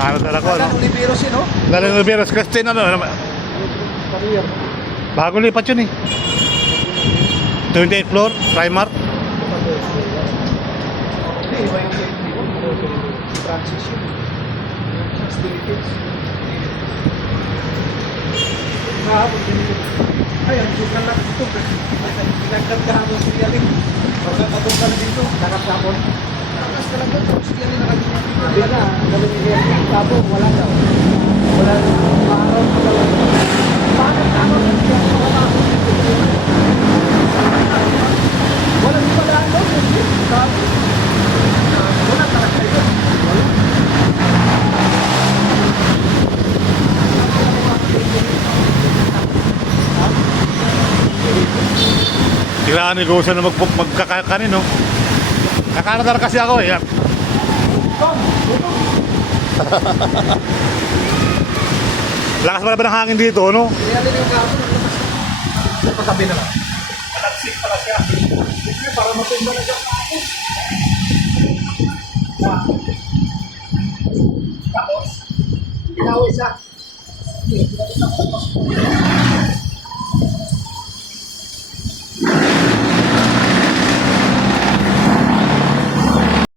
Ano talaga ko, no? Oliveros yun, no? Dalang Oliveros, Christine, ano? Career. Bago lipat yun eh. 28th floor, Primark. Hindi, iba yung Francis yun. Philippines. Kahapon din ito. Ay, ang suka lang ito. Pinagkagdahapon siya rin. Pagkakatungkal dito, nakapapon. Nakas talaga, siya rin nakagdahapon. Hindi na, galing niya. Tapos, wala daw. Wala na, maaraw na daw. Bakit tama na siya? Wala di pala ano, sabi. Wala talaga yun. Wala. Kailangan negosyo na magkakanin, no? Kakanadar kasi ako eh. Lakas pala ba ng hangin dito, no? Kaya rin yung kaso, pagkabi na lang. Malagsik pala siya. Para matumba na siya. Tapos, ginawa isa.